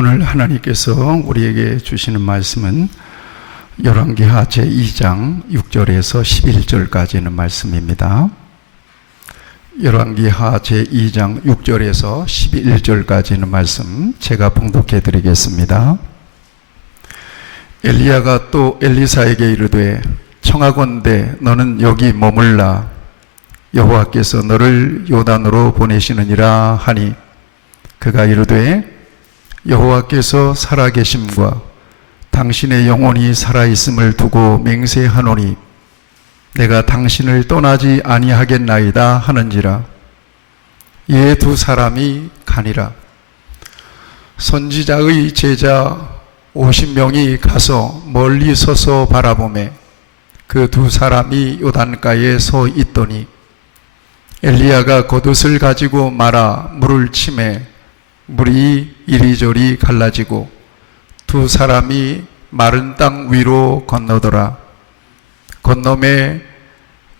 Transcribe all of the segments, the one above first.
오늘 하나님께서 우리에게 주시는 말씀은 열왕기하 제2장 6절에서 11절까지는 말씀입니다. 열왕기하 제2장 6절에서 11절까지는 말씀 제가 봉독해 드리겠습니다. 엘리야가 또 엘리사에게 이르되 청하건대 너는 여기 머물라. 여호와께서 너를 요단으로 보내시느니라 하니 그가 이르되 여호와께서 살아계심과 당신의 영혼이 살아있음을 두고 맹세하노니 내가 당신을 떠나지 아니하겠나이다 하는지라. 이에 두 사람이 가니라. 선지자의 제자 50명이 가서 멀리 서서 바라보매 그 두 사람이 요단가에 서 있더니 엘리야가 겉옷을 가지고 말아 물을 치매 물이 이리저리 갈라지고 두 사람이 마른 땅 위로 건너더라. 건너매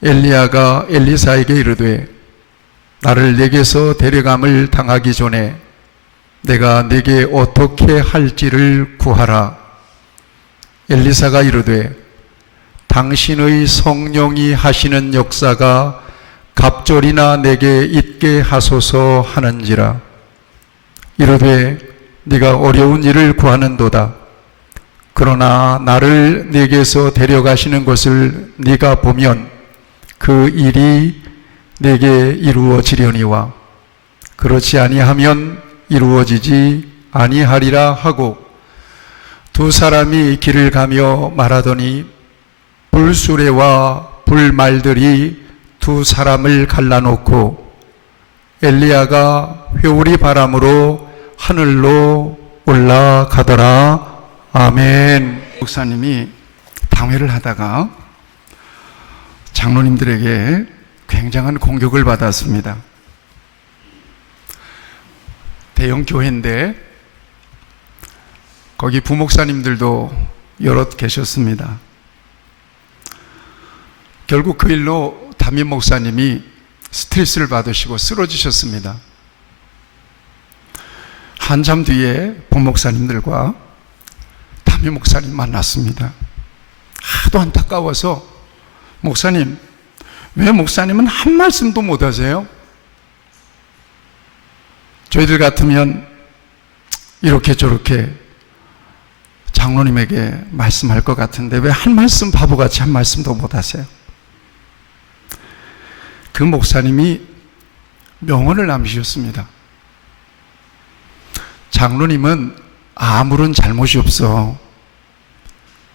엘리야가 엘리사에게 이르되 나를 내게서 데려감을 당하기 전에 내가 네게 어떻게 할지를 구하라. 엘리사가 이르되 당신의 성령이 하시는 역사가 갑절이나 내게 있게 하소서 하는지라. 이르되 네가 어려운 일을 구하는도다. 그러나 나를 네게서 데려가시는 것을 네가 보면 그 일이 네게 이루어지려니와 그렇지 아니하면 이루어지지 아니하리라 하고 두 사람이 길을 가며 말하더니 불수레와 불말들이 두 사람을 갈라놓고 엘리야가 회오리 바람으로 하늘로 올라가더라. 아멘. 목사님이 당회를 하다가 장로님들에게 굉장한 공격을 받았습니다. 대형 교회인데 거기 부목사님들도 여럿 계셨습니다. 결국 그 일로 담임 목사님이 스트레스를 받으시고 쓰러지셨습니다. 한참 뒤에 부목사님들과 담임 목사님 만났습니다. 하도 안타까워서 목사님, 왜 목사님은 한 말씀도 못 하세요? 저희들 같으면 이렇게 저렇게 장로님에게 말씀할 것 같은데 왜 한 말씀 바보같이 한 말씀도 못 하세요? 그 목사님이 명언을 남기셨습니다. 장로님은 아무런 잘못이 없어.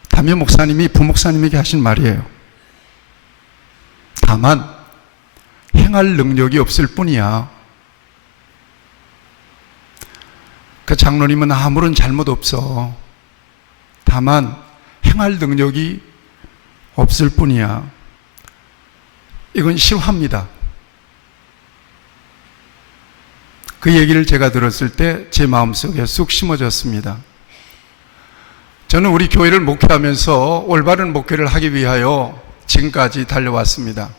담임 목사님이 부목사님에게 하신 말이에요. 다만 행할 능력이 없을 뿐이야. 그 장로님은 아무런 잘못 없어. 다만 행할 능력이 없을 뿐이야. 이건 실화입니다. 그 얘기를 제가 들었을 때 제 마음속에 쑥 심어졌습니다. 저는 우리 교회를 목회하면서 올바른 목회를 하기 위하여 지금까지 달려왔습니다.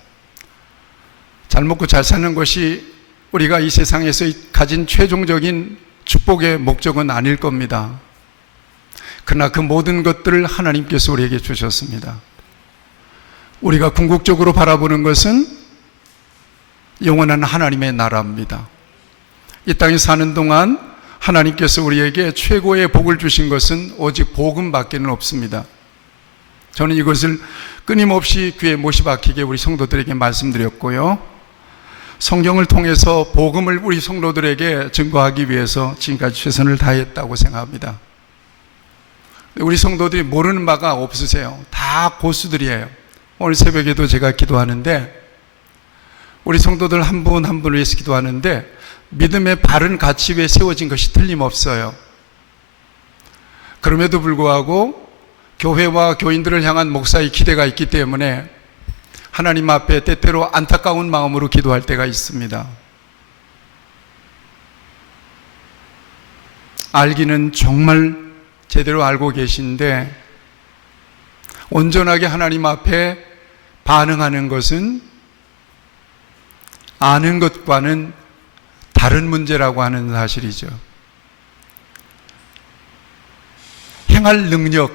잘 먹고 잘 사는 것이 우리가 이 세상에서 가진 최종적인 축복의 목적은 아닐 겁니다. 그러나 그 모든 것들을 하나님께서 우리에게 주셨습니다. 우리가 궁극적으로 바라보는 것은 영원한 하나님의 나라입니다. 이 땅에 사는 동안 하나님께서 우리에게 최고의 복을 주신 것은 오직 복음밖에 없습니다. 저는 이것을 끊임없이 귀에 못이 박히게 우리 성도들에게 말씀드렸고요. 성경을 통해서 복음을 우리 성도들에게 증거하기 위해서 지금까지 최선을 다했다고 생각합니다. 우리 성도들이 모르는 바가 없으세요. 다 고수들이에요. 오늘 새벽에도 제가 기도하는데 우리 성도들 한 분 한 분을 위해서 기도하는데 믿음의 바른 가치 위에 세워진 것이 틀림없어요. 그럼에도 불구하고 교회와 교인들을 향한 목사의 기대가 있기 때문에 하나님 앞에 때때로 안타까운 마음으로 기도할 때가 있습니다. 알기는 정말 제대로 알고 계신데 온전하게 하나님 앞에 반응하는 것은 아는 것과는 다른 문제라고 하는 사실이죠. 행할 능력,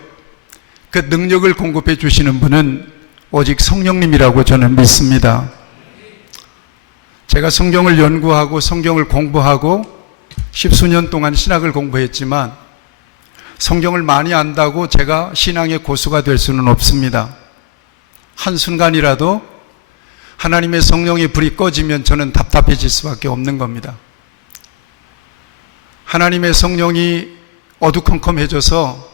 그 능력을 공급해 주시는 분은 오직 성령님이라고 저는 믿습니다. 제가 성경을 연구하고 성경을 공부하고 십수년 동안 신학을 공부했지만 성경을 많이 안다고 제가 신앙의 고수가 될 수는 없습니다. 한순간이라도 하나님의 성령의 불이 꺼지면 저는 답답해질 수밖에 없는 겁니다. 하나님의 성령이 어두컴컴해져서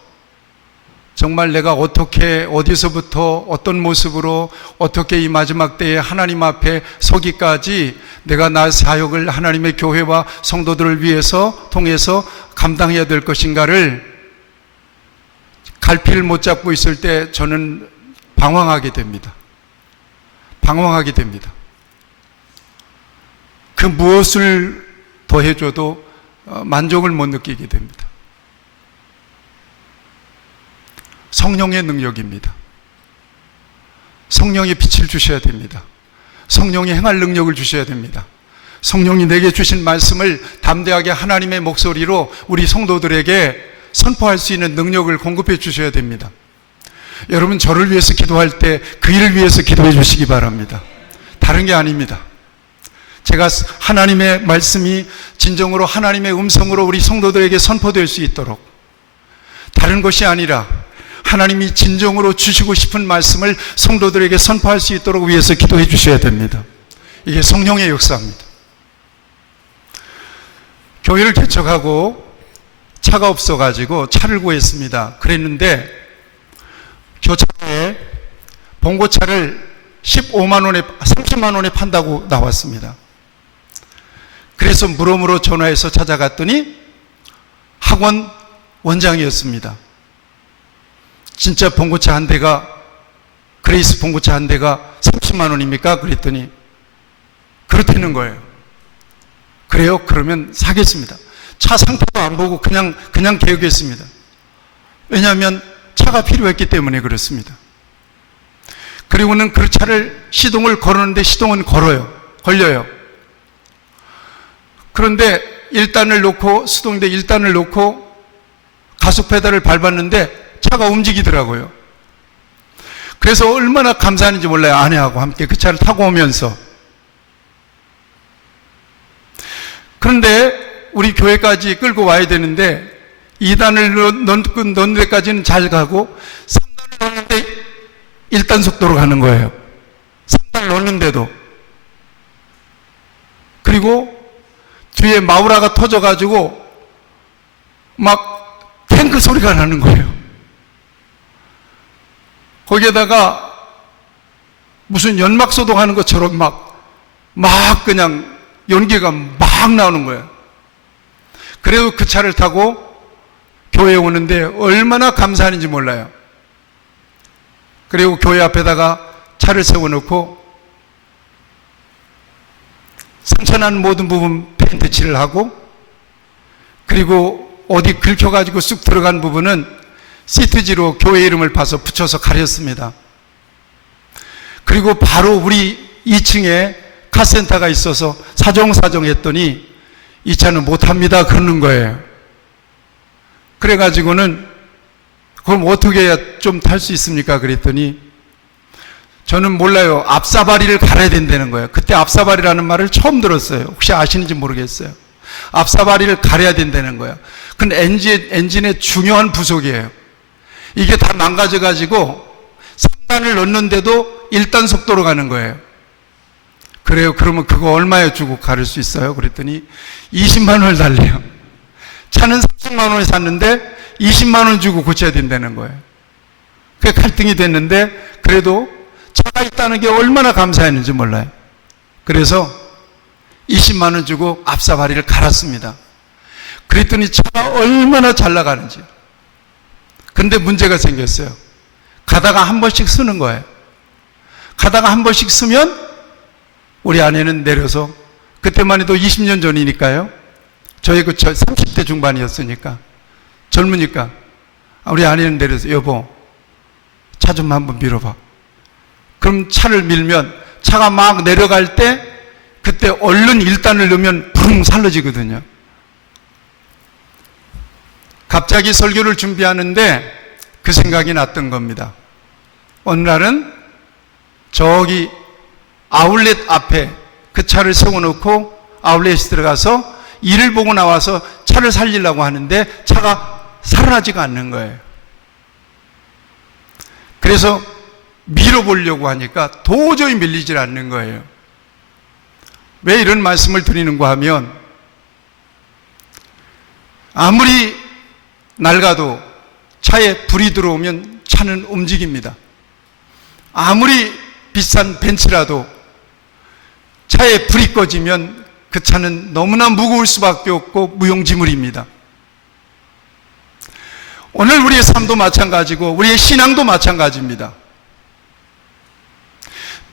정말 내가 어떻게, 어디서부터, 어떤 모습으로, 어떻게 이 마지막 때에 하나님 앞에 서기까지 내가 나 사역을 하나님의 교회와 성도들을 위해서 통해서 감당해야 될 것인가를 갈피를 못 잡고 있을 때 저는 방황하게 됩니다. 방황하게 됩니다. 그 무엇을 더해줘도 만족을 못 느끼게 됩니다. 성령의 능력입니다. 성령의 빛을 주셔야 됩니다. 성령이 행할 능력을 주셔야 됩니다. 성령이 내게 주신 말씀을 담대하게 하나님의 목소리로 우리 성도들에게 선포할 수 있는 능력을 공급해 주셔야 됩니다. 여러분, 저를 위해서 기도할 때 그 일을 위해서 기도해 주시기 바랍니다. 다른 게 아닙니다. 제가 하나님의 말씀이 진정으로 하나님의 음성으로 우리 성도들에게 선포될 수 있도록, 다른 것이 아니라 하나님이 진정으로 주시고 싶은 말씀을 성도들에게 선포할 수 있도록 위해서 기도해 주셔야 됩니다. 이게 성령의 역사입니다. 교회를 개척하고 차가 없어가지고 차를 구했습니다. 그랬는데 교차로에 봉고차를 15만 원에, 30만 원에 판다고 나왔습니다. 그래서 물어물어 전화해서 찾아갔더니 학원 원장이었습니다. 진짜 봉고차 한 대가, 그레이스 봉고차 한 대가 30만 원입니까? 그랬더니 그렇다는 거예요. 그래요? 그러면 사겠습니다. 차 상태도 안 보고 그냥 개혁했습니다. 왜냐하면 차가 필요했기 때문에 그렇습니다. 그리고는 그 차를 시동을 걸었는데 시동은 걸려요. 그런데 1단을 놓고, 수동대 1단을 놓고 가속 페달을 밟았는데 차가 움직이더라고요. 그래서 얼마나 감사한지 몰라요. 아내하고 함께 그 차를 타고 오면서. 그런데 우리 교회까지 끌고 와야 되는데 2단을 넣는 데까지는 잘 가고 3단을 넣는데 1단 속도로 가는 거예요. 3단을 넣는데도. 그리고 뒤에 마우라가 터져가지고 막 탱크 소리가 나는 거예요. 거기에다가 무슨 연막 소독하는 것처럼 막 그냥 연기가 막 나오는 거예요. 그래도 그 차를 타고 교회에 오는데 얼마나 감사한지 몰라요. 그리고 교회 앞에다가 차를 세워놓고 상처난 모든 부분 페인트 칠을 하고, 그리고 어디 긁혀가지고 쑥 들어간 부분은 시트지로 교회 이름을 봐서 붙여서 가렸습니다. 그리고 바로 우리 2층에 카센터가 있어서 사정했더니 이 차는 못합니다 그러는 거예요. 그래가지고는 그럼 어떻게 해야 좀 탈 수 있습니까? 그랬더니 저는 몰라요. 앞사바리를 갈아야 된다는 거예요. 그때 앞사바리라는 말을 처음 들었어요. 혹시 아시는지 모르겠어요. 앞사바리를 갈아야 된다는 거예요. 근데 엔진의 중요한 부속이에요. 이게 다 망가져가지고 3단을 넣는데도 1단 속도로 가는 거예요. 그래요. 그러면 그거 얼마에 주고 가를 수 있어요? 그랬더니 20만 원을 달래요. 차는 30만 원에 샀는데 20만 원 주고 고쳐야 된다는 거예요. 그게 갈등이 됐는데 그래도 차가 있다는 게 얼마나 감사했는지 몰라요. 그래서 20만 원 주고 앞사바리를 갈았습니다. 그랬더니 차가 얼마나 잘 나가는지. 근데 문제가 생겼어요. 가다가 한 번씩 쓰는 거예요. 가다가 한 번씩 쓰면 우리 아내는 내려서, 그때만 해도 20년 전이니까요. 저희 30대 중반이었으니까, 젊으니까 우리 아내는 내려서 여보 차 좀 한번 밀어봐. 그럼 차를 밀면 차가 막 내려갈 때 그때 얼른 1단을 넣으면 붕 살러지거든요. 갑자기 설교를 준비하는데 그 생각이 났던 겁니다. 어느 날은 저기 아울렛 앞에 그 차를 세워놓고 아울렛에 들어가서 일을 보고 나와서 차를 살리려고 하는데 차가 살아나지가 않는 거예요. 그래서 밀어보려고 하니까 도저히 밀리질 않는 거예요. 왜 이런 말씀을 드리는가 하면, 아무리 낡아도 차에 불이 들어오면 차는 움직입니다. 아무리 비싼 벤츠라도 차에 불이 꺼지면 그 차는 너무나 무거울 수밖에 없고 무용지물입니다. 오늘 우리의 삶도 마찬가지고 우리의 신앙도 마찬가지입니다.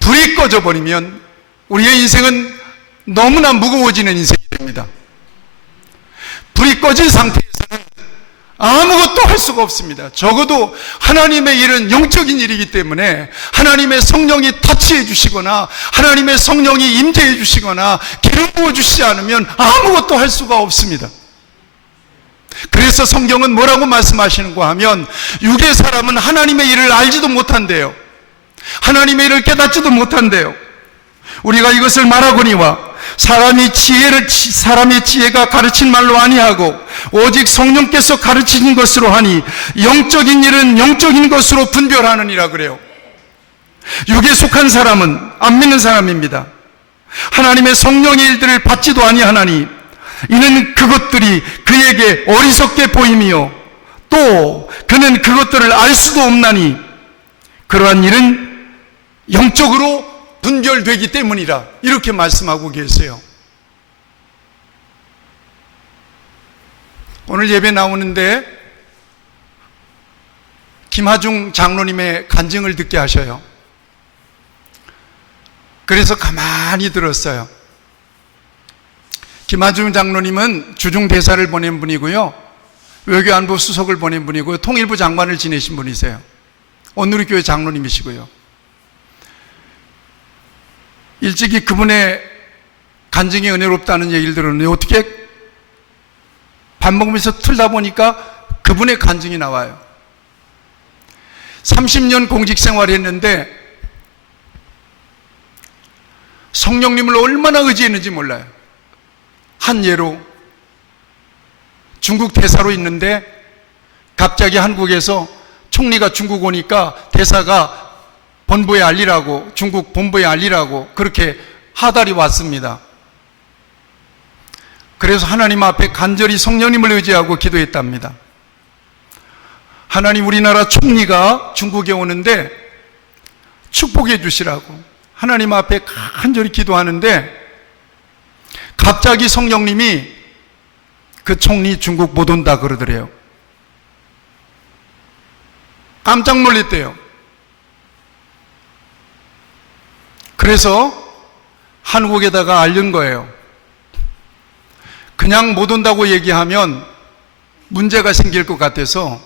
불이 꺼져버리면 우리의 인생은 너무나 무거워지는 인생이 됩니다. 불이 꺼진 상태에서는 아무것도 할 수가 없습니다. 적어도 하나님의 일은 영적인 일이기 때문에 하나님의 성령이 터치해 주시거나 하나님의 성령이 임재해 주시거나 기름 부어 주시지 않으면 아무것도 할 수가 없습니다. 그래서 성경은 뭐라고 말씀하시는가 하면, 육의 사람은 하나님의 일을 알지도 못한대요. 하나님의 일을 깨닫지도 못한대요. 우리가 이것을 말하거니와 사람의 지혜가 가르친 말로 아니하고 오직 성령께서 가르치신 것으로 하니 영적인 일은 영적인 것으로 분별하느니라 그래요. 육에 속한 사람은 안 믿는 사람입니다. 하나님의 성령의 일들을 받지도 아니하나니 이는 그것들이 그에게 어리석게 보임이요 또 그는 그것들을 알 수도 없나니 그러한 일은 영적으로 분별되기 때문이라, 이렇게 말씀하고 계세요. 오늘 예배 나오는데 김하중 장로님의 간증을 듣게 하셔요. 그래서 가만히 들었어요. 김하중 장로님은 주중대사를 보낸 분이고요, 외교안보 수석을 보낸 분이고요, 통일부 장관을 지내신 분이세요. 온누리교회 장로님이시고요. 일찍이 그분의 간증이 은혜롭다는 얘기를 들었는데 어떻게 밥 먹으면서 틀다 보니까 그분의 간증이 나와요. 30년 공직생활을 했는데 성령님을 얼마나 의지했는지 몰라요. 한 예로 중국 대사로 있는데 갑자기 한국에서 총리가 중국 오니까 대사가 본부에 알리라고, 중국 본부에 알리라고 그렇게 하달이 왔습니다. 그래서 하나님 앞에 간절히 성령님을 의지하고 기도했답니다. 하나님, 우리나라 총리가 중국에 오는데 축복해 주시라고 하나님 앞에 간절히 기도하는데 갑자기 성령님이 그 총리 중국 못 온다 그러더래요. 깜짝 놀랐대요. 그래서 한국에다가 알린 거예요. 그냥 못 온다고 얘기하면 문제가 생길 것 같아서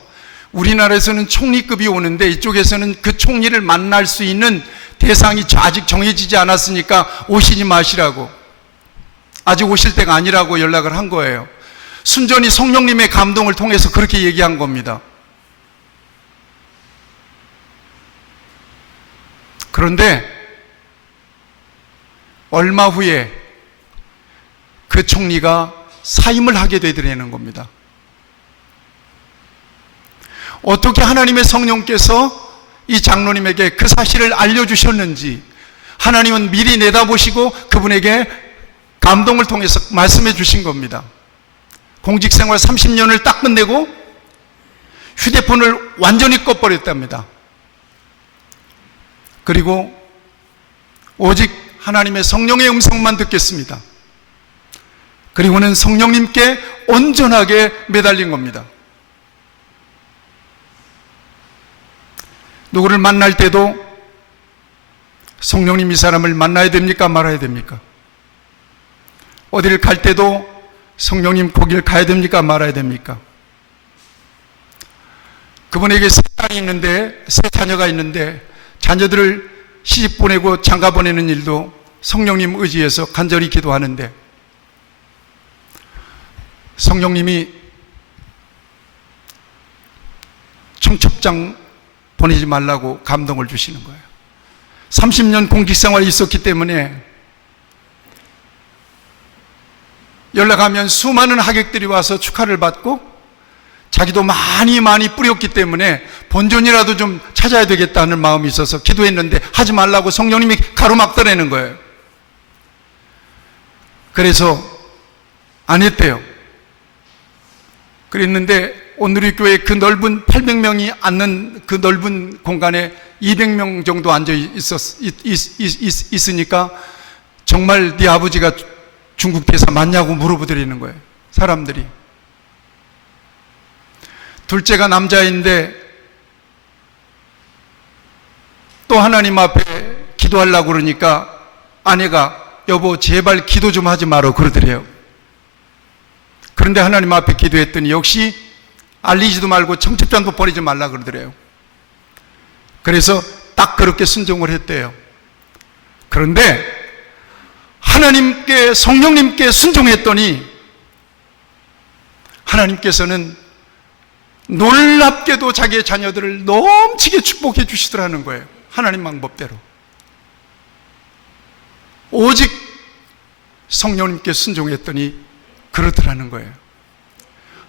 우리나라에서는 총리급이 오는데 이쪽에서는 그 총리를 만날 수 있는 대상이 아직 정해지지 않았으니까 오시지 마시라고, 아직 오실 때가 아니라고 연락을 한 거예요. 순전히 성령님의 감동을 통해서 그렇게 얘기한 겁니다. 그런데 얼마 후에 그 총리가 사임을 하게 되더라는 겁니다. 어떻게 하나님의 성령께서 이 장로님에게 그 사실을 알려주셨는지 하나님은 미리 내다보시고 그분에게 감동을 통해서 말씀해 주신 겁니다. 공직생활 30년을 딱 끝내고 휴대폰을 완전히 꺼버렸답니다. 그리고 오직 하나님의 성령의 음성만 듣겠습니다. 그리고는 성령님께 온전하게 매달린 겁니다. 누구를 만날 때도 성령님 이 사람을 만나야 됩니까? 말아야 됩니까? 어디를 갈 때도 성령님 거길 가야 됩니까? 말아야 됩니까? 그분에게 세 딸이 있는데, 세 자녀가 있는데 자녀들을 시집 보내고 장가 보내는 일도 성령님 의지해서 간절히 기도하는데 성령님이 청첩장 보내지 말라고 감동을 주시는 거예요. 30년 공직생활이 있었기 때문에 연락하면 수많은 하객들이 와서 축하를 받고 자기도 많이 뿌렸기 때문에 본전이라도 좀 찾아야 되겠다는 마음이 있어서 기도했는데 하지 말라고 성령님이 가로막더라는 거예요. 그래서 안 했대요. 그랬는데 오늘 우리 교회 그 넓은 800명이 앉는 그 넓은 공간에 200명 정도 앉아 있으니까 정말 네 아버지가 중국 대사 맞냐고 물어보더라는 거예요. 사람들이. 둘째가 남자인데 또 하나님 앞에 기도하려고 그러니까 아내가 여보 제발 기도 좀 하지 마라 그러더래요. 그런데 하나님 앞에 기도했더니 역시 알리지도 말고 청첩장도 보내지 말라 그러더래요. 그래서 딱 그렇게 순종을 했대요. 그런데 하나님께 성령님께 순종했더니 하나님께서는 놀랍게도 자기의 자녀들을 넘치게 축복해 주시더라는 거예요. 하나님 방법대로. 오직 성령님께 순종했더니 그렇더라는 거예요.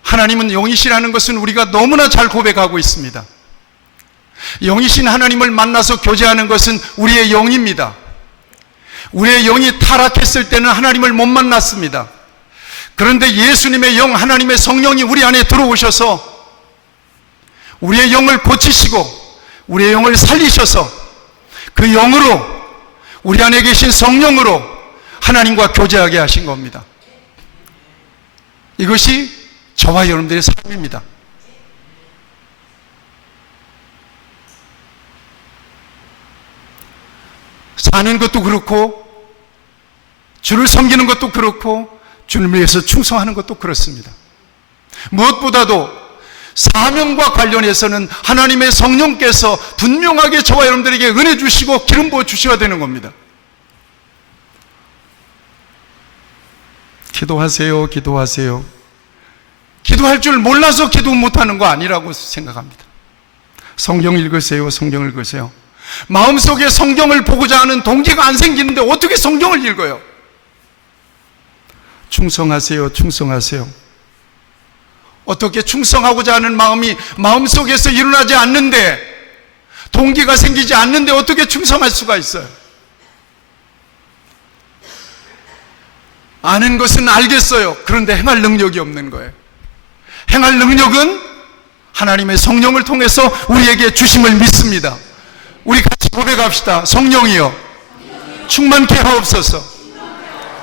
하나님은 영이시라는 것은 우리가 너무나 잘 고백하고 있습니다. 영이신 하나님을 만나서 교제하는 것은 우리의 영입니다. 우리의 영이 타락했을 때는 하나님을 못 만났습니다. 그런데 예수님의 영, 하나님의 성령이 우리 안에 들어오셔서 우리의 영을 고치시고 우리의 영을 살리셔서 그 영으로 우리 안에 계신 성령으로 하나님과 교제하게 하신 겁니다. 이것이 저와 여러분들의 삶입니다. 사는 것도 그렇고 주를 섬기는 것도 그렇고 주님을 위해서 충성하는 것도 그렇습니다. 무엇보다도 사명과 관련해서는 하나님의 성령께서 분명하게 저와 여러분들에게 은혜 주시고 기름 부어 주셔야 되는 겁니다. 기도하세요. 기도하세요. 기도할 줄 몰라서 기도 못하는 거 아니라고 생각합니다. 성경 읽으세요. 성경 읽으세요. 마음속에 성경을 보고자 하는 동기가 안 생기는데 어떻게 성경을 읽어요? 충성하세요. 충성하세요. 어떻게 충성하고자 하는 마음이 마음속에서 일어나지 않는데, 동기가 생기지 않는데 어떻게 충성할 수가 있어요? 아는 것은 알겠어요. 그런데 행할 능력이 없는 거예요. 행할 능력은 하나님의 성령을 통해서 우리에게 주심을 믿습니다. 우리 같이 고백합시다. 성령이여 충만케 하옵소서.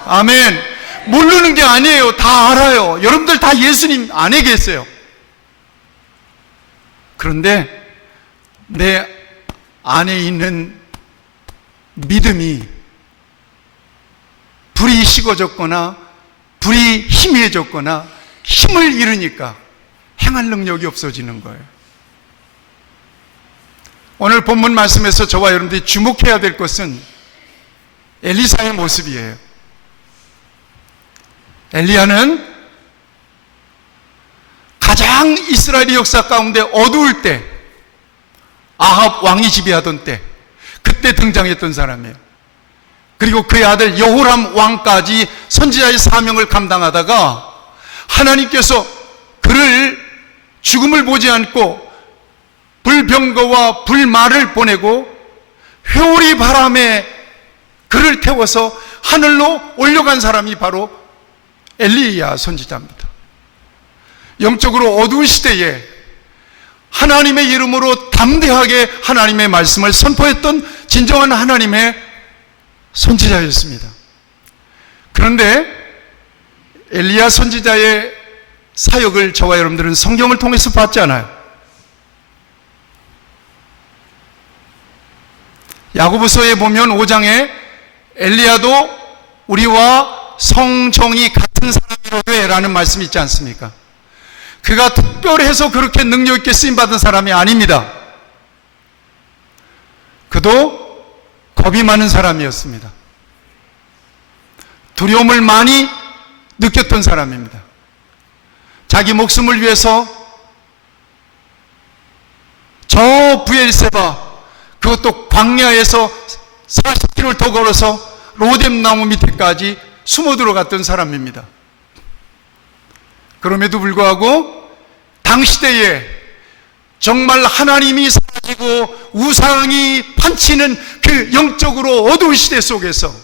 아멘. 모르는 게 아니에요. 다 알아요. 여러분들 다 예수님 안에 계세요. 그런데 내 안에 있는 믿음이 불이 식어졌거나 불이 희미해졌거나 힘을 잃으니까 행할 능력이 없어지는 거예요. 오늘 본문 말씀에서 저와 여러분들이 주목해야 될 것은 엘리사의 모습이에요. 엘리야는 가장 이스라엘의 역사 가운데 어두울 때, 아합 왕이 지배하던 때, 그때 등장했던 사람이에요. 그리고 그의 아들 여호람 왕까지 선지자의 사명을 감당하다가 하나님께서 그를 죽음을 보지 않고 불병거와 불말을 보내고 회오리 바람에 그를 태워서 하늘로 올려간 사람이 바로 엘리야 선지자입니다. 영적으로 어두운 시대에 하나님의 이름으로 담대하게 하나님의 말씀을 선포했던 진정한 하나님의 선지자였습니다. 그런데 엘리야 선지자의 사역을 저와 여러분들은 성경을 통해서 봤잖아요. 야고보서에 보면 5장에 엘리야도 우리와 성정이 같은 사람이로되 라는 말씀이 있지 않습니까? 그가 특별해서 그렇게 능력 있게 쓰임받은 사람이 아닙니다. 그도 겁이 많은 사람이었습니다. 두려움을 많이 느꼈던 사람입니다. 자기 목숨을 위해서 부엘세바, 그것도 광야에서 40km를 더 걸어서 로뎀 나무 밑에까지 숨어 들어갔던 사람입니다. 그럼에도 불구하고 당시대에 정말 하나님이 사라지고 우상이 판치는 그 영적으로 어두운 시대 속에서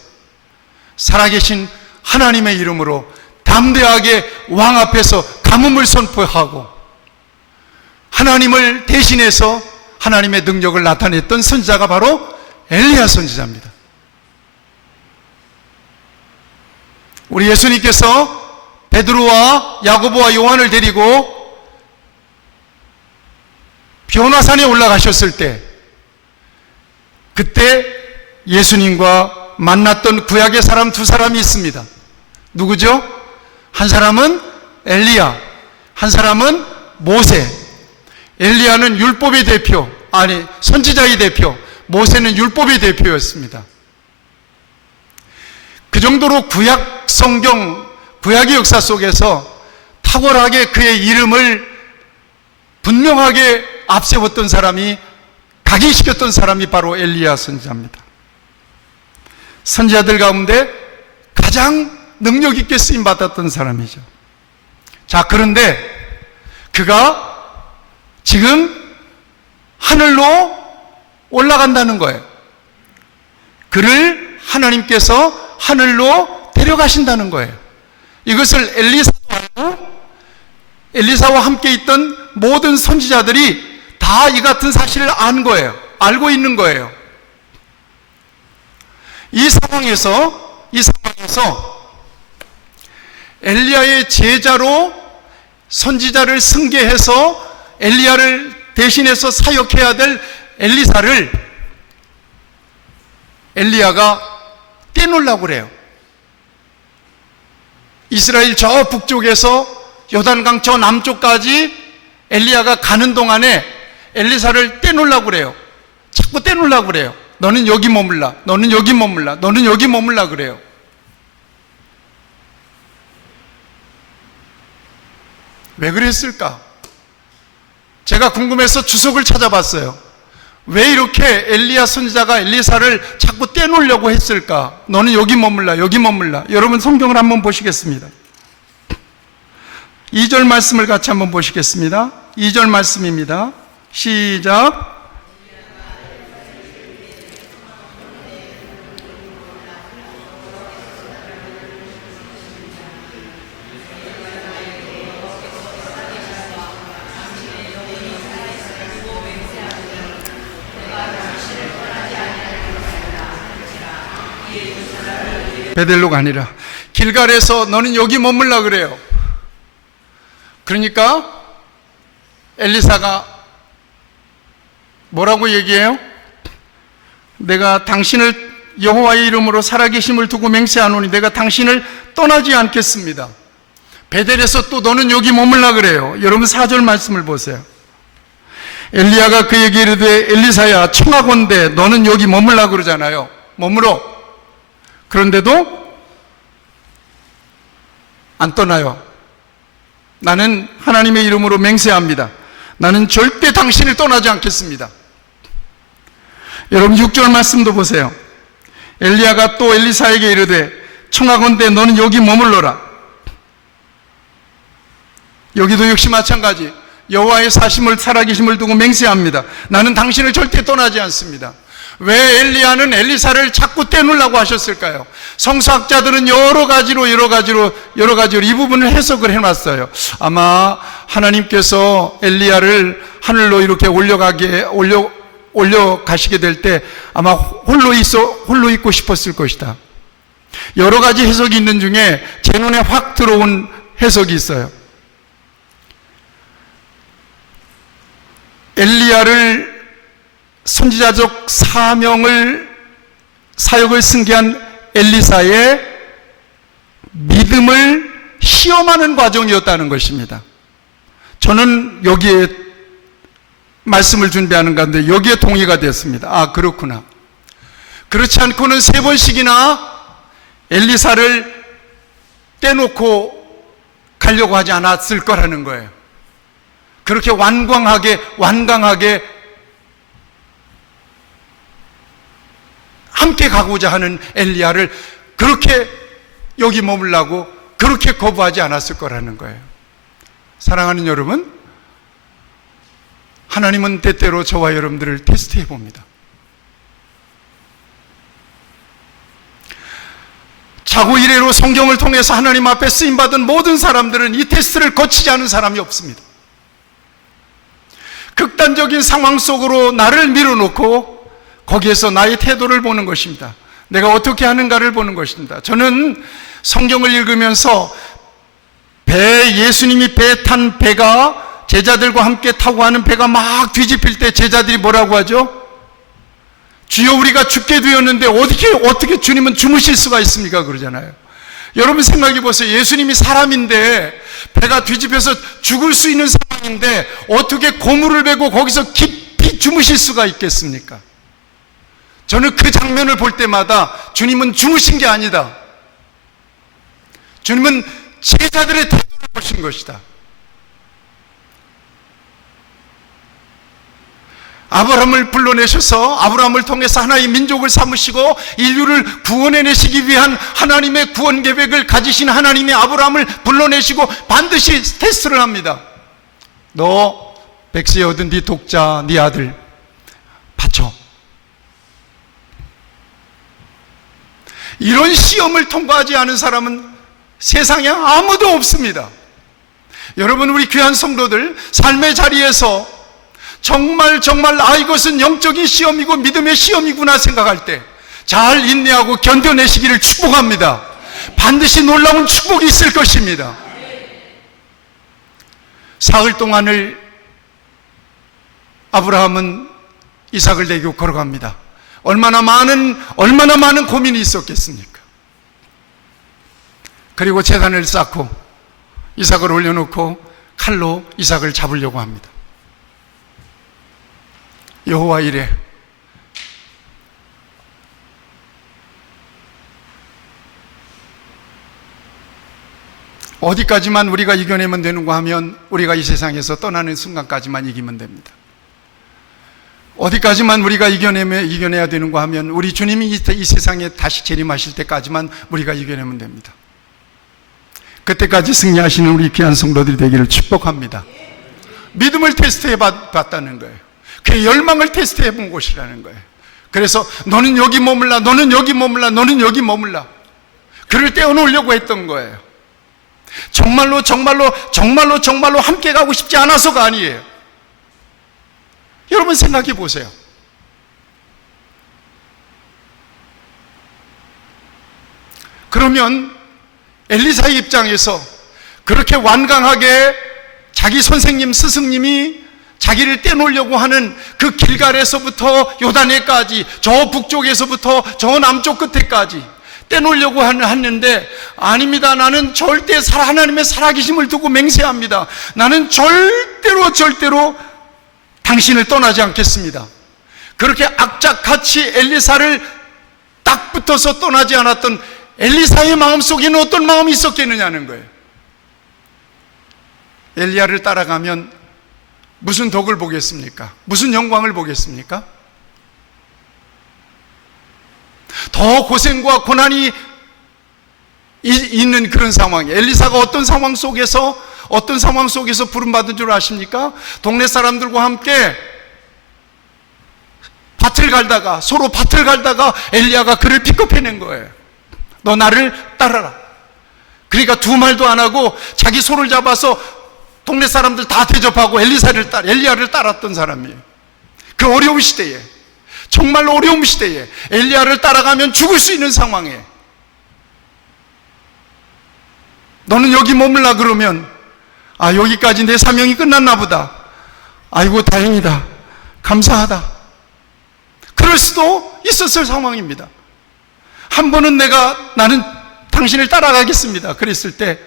살아계신 하나님의 이름으로 담대하게 왕 앞에서 가뭄을 선포하고 하나님을 대신해서 하나님의 능력을 나타냈던 선지자가 바로 엘리야 선지자입니다. 우리 예수님께서 베드로와 야고보와 요한을 데리고 변화산에 올라가셨을 때, 그때 예수님과 만났던 구약의 사람 두 사람이 있습니다. 누구죠? 한 사람은 엘리야, 한 사람은 모세. 엘리야는 율법의 대표, 아니 선지자의 대표, 모세는 율법의 대표였습니다. 그 정도로 구약 성경, 구약의 역사 속에서 탁월하게 그의 이름을 분명하게 앞세웠던 사람이, 각인시켰던 사람이 바로 엘리야 선지자입니다. 선지자들 가운데 가장 능력 있게 쓰임 받았던 사람이죠. 자, 그런데 그가 지금 하늘로 올라간다는 거예요. 그를 하나님께서 하늘로 데려가신다는 거예요. 이것을 엘리사도 알고 엘리사와 함께 있던 모든 선지자들이 다 이 같은 사실을 안 거예요. 알고 있는 거예요. 이 상황에서 엘리야의 제자로 선지자를 승계해서 엘리야를 대신해서 사역해야 될 엘리사를 엘리야가 떼놓으려고 그래요. 이스라엘 저 북쪽에서 요단강 저 남쪽까지 엘리야가 가는 동안에 엘리사를 떼놓으려고 그래요. 자꾸 떼놓으려고 그래요. 너는 여기 머물라, 너는 여기 머물라, 너는 여기 머물라 그래요. 왜 그랬을까? 제가 궁금해서 주석을 찾아봤어요. 왜 이렇게 엘리야 선지자가 엘리사를 자꾸 떼놓으려고 했을까? 너는 여기 머물라, 여기 머물라. 여러분 성경을 한번 보시겠습니다. 2절 말씀을 같이 한번 보시겠습니다. 2절 말씀입니다. 시작. 베델로가 아니라 길갈에서 너는 여기 머물라 그래요. 그러니까 엘리사가 뭐라고 얘기해요? 내가 당신을 여호와의 이름으로 살아계심을 두고 맹세하노니 내가 당신을 떠나지 않겠습니다. 베델에서 또 너는 여기 머물라 그래요. 여러분 4절 말씀을 보세요. 엘리야가 그에게 이르되 엘리사야 청하건대 너는 여기 머물라 그러잖아요. 머물어. 그런데도 안 떠나요. 나는 하나님의 이름으로 맹세합니다. 나는 절대 당신을 떠나지 않겠습니다. 여러분 6절 말씀도 보세요. 엘리야가 또 엘리사에게 이르되 청하건대 너는 여기 머물러라. 여기도 역시 마찬가지. 여호와의 사심을 살아계심을 두고 맹세합니다. 나는 당신을 절대 떠나지 않습니다. 왜 엘리야는 엘리사를 자꾸 떼놓으려고 하셨을까요? 성서학자들은 여러 가지로 이 부분을 해석을 해놨어요. 아마 하나님께서 엘리야를 하늘로 이렇게 올려가시게 될 때 아마 홀로 있고 싶었을 것이다. 여러 가지 해석이 있는 중에 제 눈에 확 들어온 해석이 있어요. 엘리야를 선지자적 사역을 승계한 엘리사의 믿음을 시험하는 과정이었다는 것입니다. 저는 여기에 말씀을 준비하는 가운데 여기에 동의가 됐습니다. 아, 그렇구나. 그렇지 않고는 3번씩이나 엘리사를 떼놓고 가려고 하지 않았을 거라는 거예요. 그렇게 완강하게 함께 가고자 하는 엘리야를 그렇게 여기 머물라고 그렇게 거부하지 않았을 거라는 거예요. 사랑하는 여러분, 하나님은 때때로 저와 여러분들을 테스트해 봅니다. 자고 이래로 성경을 통해서 하나님 앞에 쓰임받은 모든 사람들은 이 테스트를 거치지 않은 사람이 없습니다. 극단적인 상황 속으로 나를 밀어놓고 거기에서 나의 태도를 보는 것입니다. 내가 어떻게 하는가를 보는 것입니다. 저는 성경을 읽으면서 예수님이 배 탄 배가 제자들과 함께 타고 가는 배가 막 뒤집힐 때 제자들이 뭐라고 하죠? 주여, 우리가 죽게 되었는데 어떻게 주님은 주무실 수가 있습니까? 그러잖아요. 여러분 생각해 보세요. 예수님이 사람인데 배가 뒤집혀서 죽을 수 있는 상황인데 어떻게 고무를 베고 거기서 깊이 주무실 수가 있겠습니까? 저는 그 장면을 볼 때마다 주님은 주무신 게 아니다. 주님은 제자들의 태도를 보신 것이다. 아브라함을 불러내셔서 아브라함을 통해서 하나의 민족을 삼으시고 인류를 구원해내시기 위한 하나님의 구원 계획을 가지신 하나님의 아브라함을 불러내시고 반드시 테스트를 합니다. 너 백세에 얻은 네 독자, 네 아들 바쳐. 이런 시험을 통과하지 않은 사람은 세상에 아무도 없습니다. 여러분, 우리 귀한 성도들 삶의 자리에서 정말 이것은 영적인 시험이고 믿음의 시험이구나 생각할 때 잘 인내하고 견뎌내시기를 축복합니다. 반드시 놀라운 축복이 있을 것입니다. 사흘 동안을 아브라함은 이삭을 내고 걸어갑니다. 얼마나 많은 고민이 있었겠습니까? 그리고 제단을 쌓고 이삭을 올려놓고 칼로 이삭을 잡으려고 합니다. 여호와 이래, 어디까지만 우리가 이겨내면 되는가 하면 우리가 이 세상에서 떠나는 순간까지만 이기면 됩니다. 어디까지만 우리가 이겨내야 되는가 하면 우리 주님이 이 세상에 다시 재림하실 때까지만 우리가 이겨내면 됩니다. 그때까지 승리하시는 우리 귀한 성도들이 되기를 축복합니다. 믿음을 테스트해 봤다는 거예요. 그 열망을 테스트해 본 곳이라는 거예요. 그래서 너는 여기 머물라, 너는 여기 머물라, 너는 여기 머물라. 그를 떼어놓으려고 했던 거예요. 정말로 함께 가고 싶지 않아서가 아니에요. 여러분 생각해 보세요. 그러면 엘리사의 입장에서 그렇게 완강하게 자기 선생님, 스승님이 자기를 떼놓으려고 하는 그 길갈에서부터 요단해까지, 저 북쪽에서부터 저 남쪽 끝에까지 떼놓으려고 하는데, 아닙니다. 나는 절대 하나님의 살아계심을 두고 맹세합니다. 나는 절대로 당신을 떠나지 않겠습니다. 그렇게 악착같이 엘리사를 딱 붙어서 떠나지 않았던 엘리사의 마음속에는 어떤 마음이 있었겠느냐는 거예요. 엘리야를 따라가면 무슨 덕을 보겠습니까? 무슨 영광을 보겠습니까? 더 고생과 고난이 있는 그런 상황이에요. 엘리사가 어떤 상황 속에서 부름받은 줄 아십니까? 동네 사람들과 함께 서로 밭을 갈다가 엘리야가 그를 픽업해낸 거예요. 너 나를 따라라. 그러니까 두 말도 안 하고 자기 소를 잡아서 동네 사람들 다 대접하고 엘리야를 따랐던 사람이에요. 그 어려운 시대에, 정말로 어려운 시대에 엘리야를 따라가면 죽을 수 있는 상황에 너는 여기 머물라 그러면, 아, 여기까지 내 사명이 끝났나 보다. 아이고 다행이다, 감사하다. 그럴 수도 있었을 상황입니다. 한 번은 나는 당신을 따라가겠습니다 그랬을 때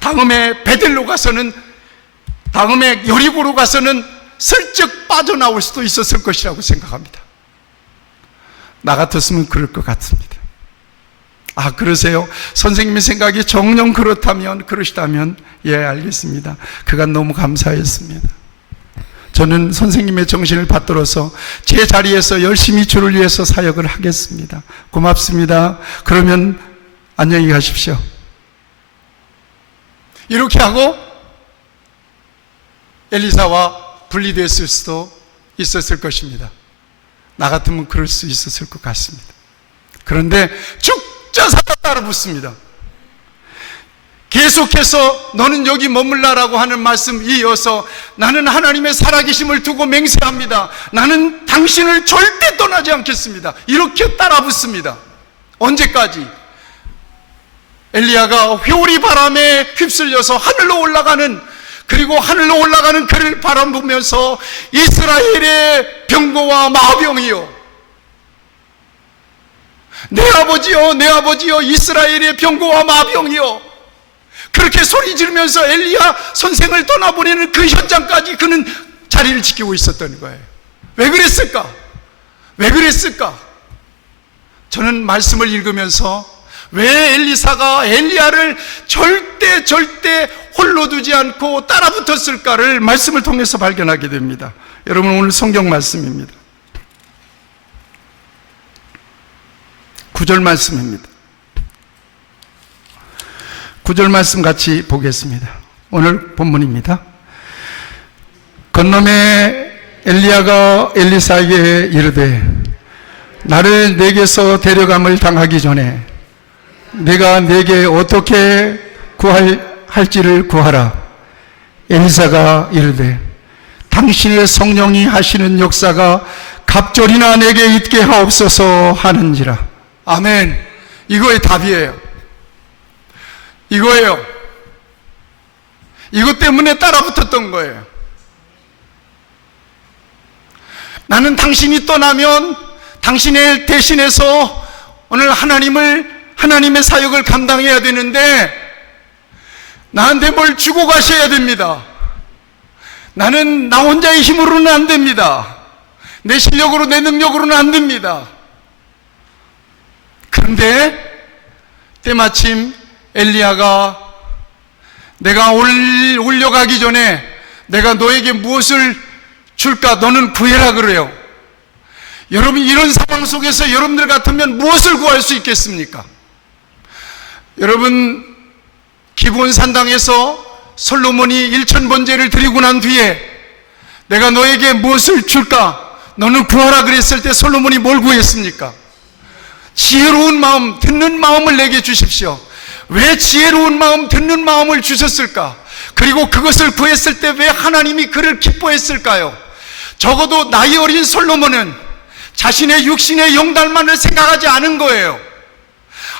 다음에 베델로 가서는, 다음에 여리고로 가서는 슬쩍 빠져나올 수도 있었을 것이라고 생각합니다. 나 같았으면 그럴 것 같습니다. 아, 그러세요? 선생님의 생각이 정녕 그러시다면 예, 알겠습니다. 그간 너무 감사했습니다. 저는 선생님의 정신을 받들어서 제 자리에서 열심히 주를 위해서 사역을 하겠습니다. 고맙습니다. 그러면 안녕히 가십시오. 이렇게 하고 엘리사와 분리됐을 수도 있었을 것입니다. 나 같으면 그럴 수 있었을 것 같습니다. 그런데 죽자 살아 따라 붙습니다. 계속해서 너는 여기 머물라라고 하는 말씀 이어서 나는 하나님의 살아계심을 두고 맹세합니다. 나는 당신을 절대 떠나지 않겠습니다. 이렇게 따라 붙습니다. 언제까지? 엘리야가 회오리 바람에 휩쓸려서 하늘로 올라가는, 그리고 하늘로 올라가는 그를 바라보면서 이스라엘의 병거와 마병이요, 내 아버지요, 내 아버지요, 이스라엘의 병거와 마병이요, 그렇게 소리 지르면서 엘리야 선생을 떠나보내는 그 현장까지 그는 자리를 지키고 있었던 거예요. 왜 그랬을까? 왜 그랬을까? 저는 말씀을 읽으면서 왜 엘리사가 엘리야를 절대 홀로 두지 않고 따라 붙었을까를 말씀을 통해서 발견하게 됩니다. 여러분, 오늘 성경 말씀입니다. 9절 말씀입니다. 9절 말씀 같이 보겠습니다. 오늘 본문입니다. 건너매 엘리야가 엘리사에게 이르되 나를 내게서 데려감을 당하기 전에 내가 내게 어떻게 할지를 구하라. 엘리사가 이르되 당신의 성령이 하시는 역사가 갑절이나 내게 있게 하옵소서 하는지라. 아멘. 이거의 답이에요. 이거예요. 이것 때문에 따라붙었던 거예요. 나는 당신이 떠나면 당신을 대신해서 오늘 하나님의 사역을 감당해야 되는데 나한테 뭘 주고 가셔야 됩니다. 나는 나 혼자의 힘으로는 안 됩니다. 내 실력으로, 내 능력으로는 안 됩니다. 그런데 때마침 엘리야가 내가 올려가기 전에 내가 너에게 무엇을 줄까? 너는 구해라 그래요. 여러분, 이런 상황 속에서 여러분들 같으면 무엇을 구할 수 있겠습니까? 여러분, 기브온 산당에서 솔로몬이 1000번제를 드리고 난 뒤에 내가 너에게 무엇을 줄까? 너는 구하라 그랬을 때 솔로몬이 뭘 구했습니까? 지혜로운 마음, 듣는 마음을 내게 주십시오. 왜 지혜로운 마음, 듣는 마음을 주셨을까? 그리고 그것을 구했을 때 왜 하나님이 그를 기뻐했을까요? 적어도 나이 어린 솔로몬은 자신의 육신의 영달만을 생각하지 않은 거예요.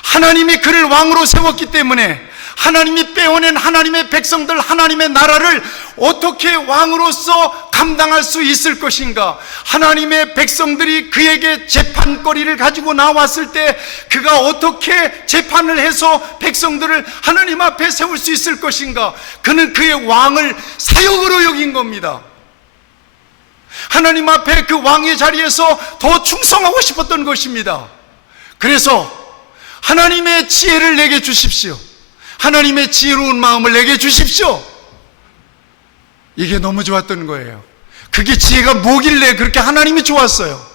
하나님이 그를 왕으로 세웠기 때문에 하나님이 빼어낸 하나님의 백성들, 하나님의 나라를 어떻게 왕으로서 감당할 수 있을 것인가? 하나님의 백성들이 그에게 재판거리를 가지고 나왔을 때 그가 어떻게 재판을 해서 백성들을 하나님 앞에 세울 수 있을 것인가? 그는 그의 왕을 사역으로 여긴 겁니다. 하나님 앞에 그 왕의 자리에서 더 충성하고 싶었던 것입니다. 그래서 하나님의 지혜를 내게 주십시오. 하나님의 지혜로운 마음을 내게 주십시오. 이게 너무 좋았던 거예요. 그게 지혜가 뭐길래 그렇게 하나님이 좋았어요?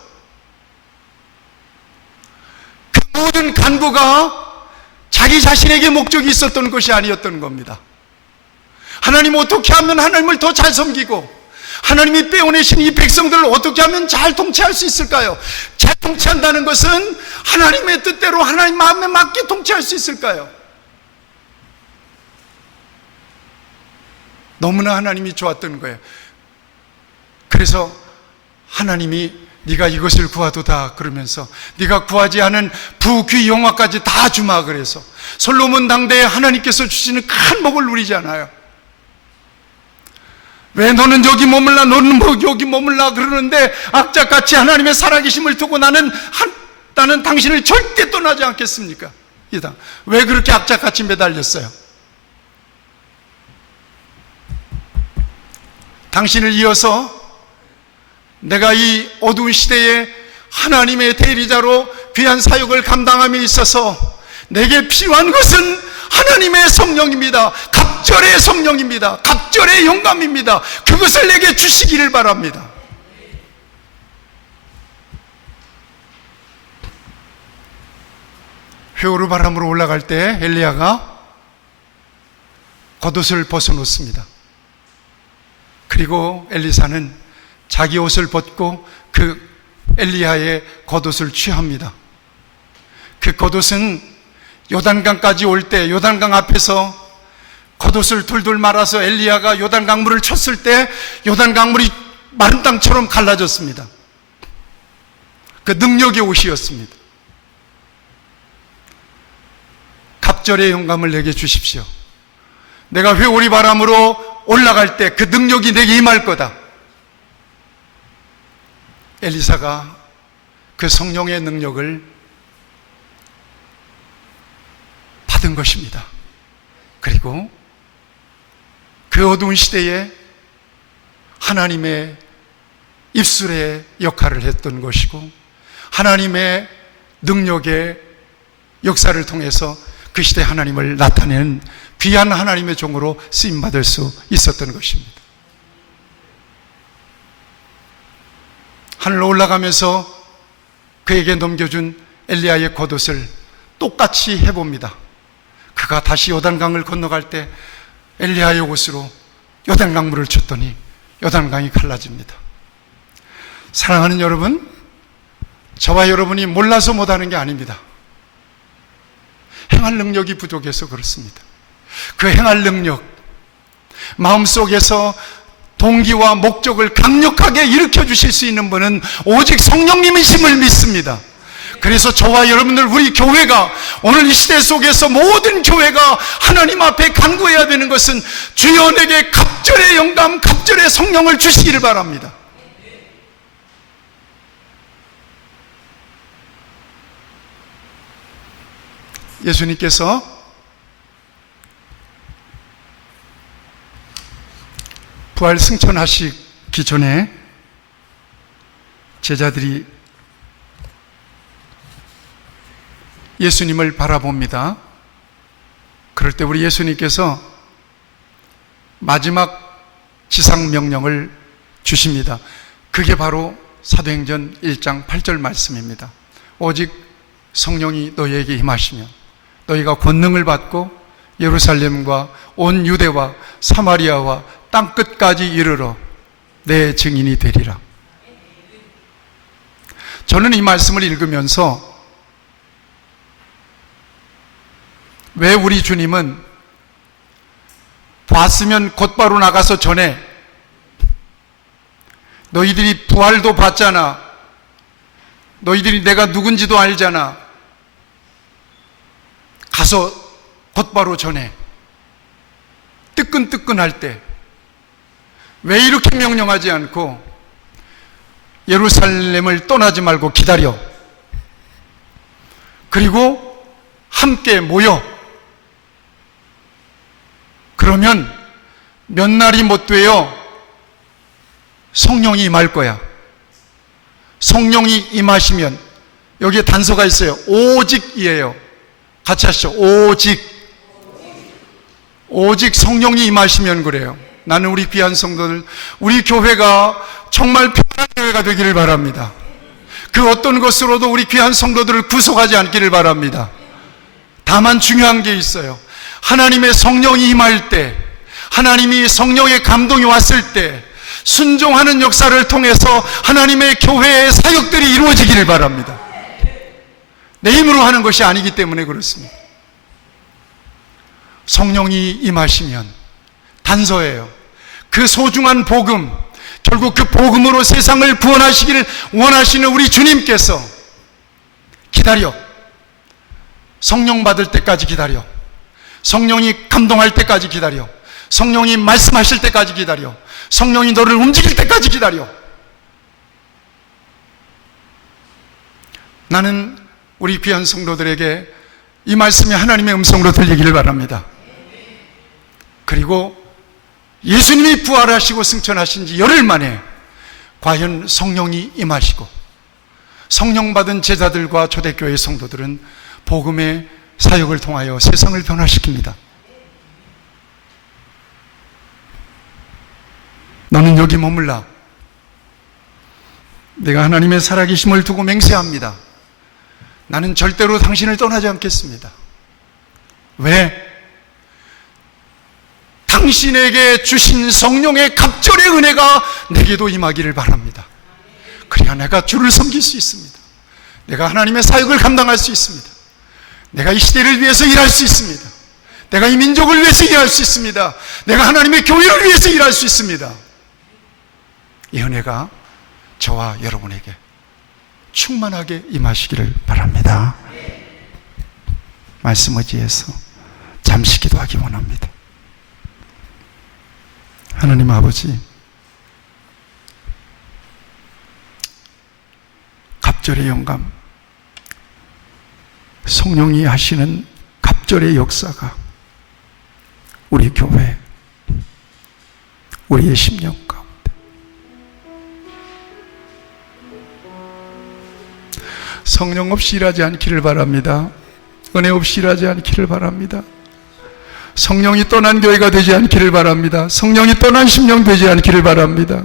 그 모든 간구가 자기 자신에게 목적이 있었던 것이 아니었던 겁니다. 하나님 어떻게 하면 하나님을 더 잘 섬기고 하나님이 빼어내신 이 백성들을 어떻게 하면 잘 통치할 수 있을까요? 잘 통치한다는 것은 하나님의 뜻대로 하나님 마음에 맞게 통치할 수 있을까요? 너무나 하나님이 좋았던 거예요. 그래서 하나님이 네가 이것을 구하도다 그러면서 네가 구하지 않은 부귀 영화까지 다 주마 그래서 솔로몬 당대에 하나님께서 주시는 큰 복을 누리잖아요. 왜 너는 여기 머물라, 너는 뭐 여기 머물라 그러는데 악착같이 하나님의 살아계심을 두고 나는 당신을 절대 떠나지 않겠습니까? 왜 그렇게 악착같이 매달렸어요? 당신을 이어서 내가 이 어두운 시대에 하나님의 대리자로 귀한 사역을 감당함에 있어서 내게 필요한 것은 하나님의 성령입니다. 갑절의 성령입니다. 갑절의 영감입니다. 그것을 내게 주시기를 바랍니다. 회오르 바람으로 올라갈 때 엘리야가 겉옷을 벗어놓습니다. 그리고 엘리사는 자기 옷을 벗고 그 엘리야의 겉옷을 취합니다. 그 겉옷은 요단강까지 올 때 요단강 앞에서 겉옷을 둘둘 말아서 엘리야가 요단강물을 쳤을 때 요단강물이 마른 땅처럼 갈라졌습니다. 그 능력의 옷이었습니다. 갑절의 영감을 내게 주십시오. 내가 회오리 바람으로 올라갈 때 그 능력이 내게 임할 거다. 엘리사가 그 성령의 능력을 받은 것입니다. 그리고 그 어두운 시대에 하나님의 입술의 역할을 했던 것이고 하나님의 능력의 역사를 통해서 그 시대 하나님을 나타내는 귀한 하나님의 종으로 쓰임받을 수 있었던 것입니다. 하늘로 올라가면서 그에게 넘겨준 엘리야의 겉옷을 똑같이 해봅니다. 그가 다시 요단강을 건너갈 때 엘리야의 옷으로 요단강물을 쳤더니 요단강이 갈라집니다. 사랑하는 여러분, 저와 여러분이 몰라서 못하는 게 아닙니다. 행할 능력이 부족해서 그렇습니다. 그 행할 능력, 마음속에서 동기와 목적을 강력하게 일으켜 주실 수 있는 분은 오직 성령님이심을 믿습니다. 그래서 저와 여러분들, 우리 교회가 오늘 이 시대 속에서 모든 교회가 하나님 앞에 간구해야 되는 것은 주여 내게 갑절의 영감, 갑절의 성령을 주시기를 바랍니다. 예수님께서 부활 승천하시기 전에 제자들이 예수님을 바라봅니다. 그럴 때 우리 예수님께서 마지막 지상명령을 주십니다. 그게 바로 사도행전 1장 8절 말씀입니다. 오직 성령이 너희에게 임하시면 너희가 권능을 받고 예루살렘과 온 유대와 사마리아와 땅끝까지 이르러 내 증인이 되리라. 저는 이 말씀을 읽으면서 왜 우리 주님은 봤으면 곧바로 나가서 전해, 너희들이 부활도 봤잖아, 너희들이 내가 누군지도 알잖아, 가서 곧바로 전해, 뜨끈뜨끈할 때 왜 이렇게 명령하지 않고 예루살렘을 떠나지 말고 기다려, 그리고 함께 모여, 그러면 몇 날이 못 돼요 성령이 임할 거야. 성령이 임하시면, 여기에 단서가 있어요. 오직이에요. 같이 하시죠. 오직 성령이 임하시면 그래요. 나는 우리 귀한 성도들, 우리 교회가 정말 편한 교회가 되기를 바랍니다. 그 어떤 것으로도 우리 귀한 성도들을 구속하지 않기를 바랍니다. 다만 중요한 게 있어요. 하나님의 성령이 임할 때, 하나님이 성령의 감동이 왔을 때 순종하는 역사를 통해서 하나님의 교회의 사역들이 이루어지기를 바랍니다. 내 힘으로 하는 것이 아니기 때문에 그렇습니다. 성령이 임하시면 단서예요. 그 소중한 복음, 결국 그 복음으로 세상을 구원하시기를 원하시는 우리 주님께서 기다려, 성령 받을 때까지 기다려, 성령이 감동할 때까지 기다려, 성령이 말씀하실 때까지 기다려, 성령이 너를 움직일 때까지 기다려. 나는 우리 귀한 성도들에게 이 말씀이 하나님의 음성으로 들리기를 바랍니다. 그리고 예수님이 부활하시고 승천하신 지 열흘 만에 과연 성령이 임하시고 성령 받은 제자들과 초대교회 성도들은 복음의 사역을 통하여 세상을 변화시킵니다. 너는 여기 머물라. 내가 하나님의 살아계심을 두고 맹세합니다. 나는 절대로 당신을 떠나지 않겠습니다. 왜? 당신에게 주신 성령의 갑절의 은혜가 내게도 임하기를 바랍니다. 그래야 내가 주를 섬길 수 있습니다. 내가 하나님의 사역을 감당할 수 있습니다. 내가 이 시대를 위해서 일할 수 있습니다. 내가 이 민족을 위해서 일할 수 있습니다. 내가 하나님의 교회를 위해서 일할 수 있습니다. 이 은혜가 저와 여러분에게 충만하게 임하시기를 바랍니다. 말씀 의지해서 잠시 기도하기 원합니다. 하나님 아버지, 갑절의 영감, 성령이 하시는 갑절의 역사가 우리 교회, 우리의 심령 가운데 성령 없이 일하지 않기를 바랍니다. 은혜 없이 일하지 않기를 바랍니다. 성령이 떠난 교회가 되지 않기를 바랍니다. 성령이 떠난 심령 되지 않기를 바랍니다.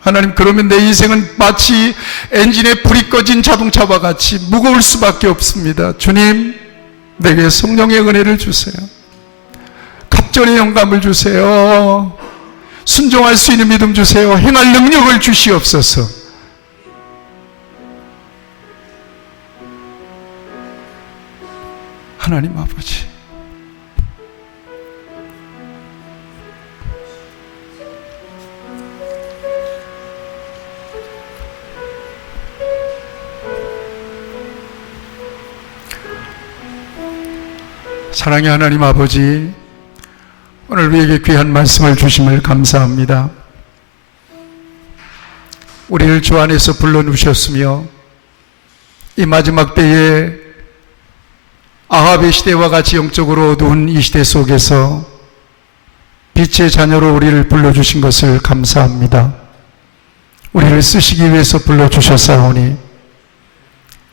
하나님, 그러면 내 인생은 마치 엔진에 불이 꺼진 자동차와 같이 무거울 수밖에 없습니다. 주님, 내게 성령의 은혜를 주세요. 갑절의 영감을 주세요. 순종할 수 있는 믿음 주세요. 행할 능력을 주시옵소서. 하나님 아버지, 사랑의 하나님 아버지, 오늘 우리에게 귀한 말씀을 주심을 감사합니다. 우리를 주 안에서 불러누셨으며 이 마지막 때에 아합의 시대와 같이 영적으로 어두운 이 시대 속에서 빛의 자녀로 우리를 불러주신 것을 감사합니다. 우리를 쓰시기 위해서 불러주셨사오니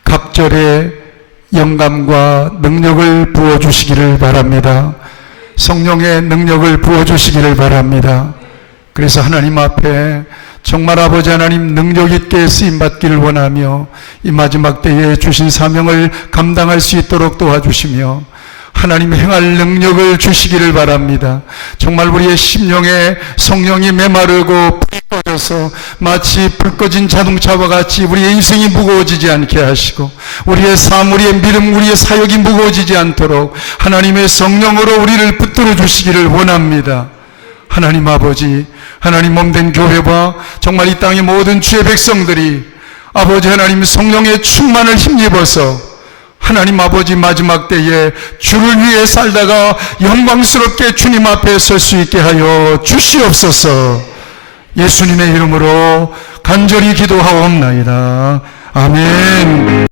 갑절의 영감과 능력을 부어주시기를 바랍니다. 성령의 능력을 부어주시기를 바랍니다. 그래서 하나님 앞에 정말 아버지 하나님 능력 있게 쓰임받기를 원하며 이 마지막 때에 주신 사명을 감당할 수 있도록 도와주시며 하나님 행할 능력을 주시기를 바랍니다. 정말 우리의 심령에 성령이 메마르고 불이 꺼져서 마치 불 꺼진 자동차와 같이 우리의 인생이 무거워지지 않게 하시고 우리의 삶, 우리의 믿음, 우리의 사역이 무거워지지 않도록 하나님의 성령으로 우리를 붙들어 주시기를 원합니다. 하나님 아버지, 하나님 몸된 교회와 정말 이 땅의 모든 주의 백성들이 아버지 하나님 성령의 충만을 힘입어서 하나님 아버지 마지막 때에 주를 위해 살다가 영광스럽게 주님 앞에 설 수 있게 하여 주시옵소서. 예수님의 이름으로 간절히 기도하옵나이다. 아멘.